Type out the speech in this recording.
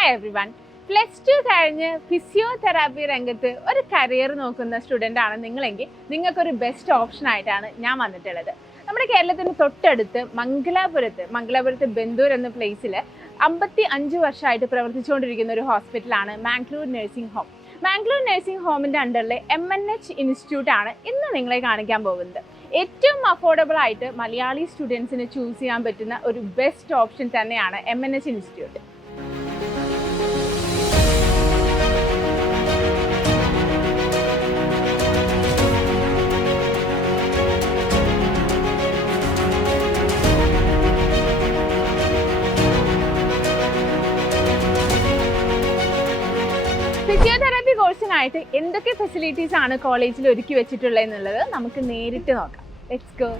Hi everyone. +2 കഴിഞ്ഞ് physiotherapy രംഗത്ത് ഒരു കരിയർ നോക്കുന്ന സ്റ്റുഡൻ്റ് ആണ് നിങ്ങളെങ്കിൽ നിങ്ങൾക്കൊരു ബെസ്റ്റ് ഓപ്ഷൻ ആയിട്ടാണ് ഞാൻ വന്നിട്ടുള്ളത്. നമ്മുടെ കേരളത്തിന് തൊട്ടടുത്ത് മംഗലാപുരത്ത് ബെന്തൂർ എന്ന പ്ലേസിൽ 55 വർഷമായിട്ട് പ്രവർത്തിച്ചുകൊണ്ടിരിക്കുന്ന ഒരു ഹോസ്പിറ്റലാണ് Mangalore nursing home. Mangalore nursing ഹോമിൻ്റെ അണ്ടറിലെ MNH ഇൻസ്റ്റിറ്റ്യൂട്ട് ആണ് ഇന്ന് നിങ്ങളെ കാണിക്കാൻ പോകുന്നത്. ഏറ്റവും അഫോർഡബിൾ ആയിട്ട് മലയാളി സ്റ്റുഡൻസിന് ചൂസ് ചെയ്യാൻ പറ്റുന്ന ഒരു ബെസ്റ്റ് ഓപ്ഷൻ തന്നെയാണ് MNH ഇൻസ്റ്റിറ്റ്യൂട്ട്. ഫിസിയോതെറാപ്പി കോഴ്സിനായിട്ട് എന്തൊക്കെ ഫെസിലിറ്റീസ് ആണ് കോളേജിൽ ഒരുക്കി വെച്ചിട്ടുള്ളത് എന്നുള്ളത് നമുക്ക് നേരിട്ട് നോക്കാം. Let's go.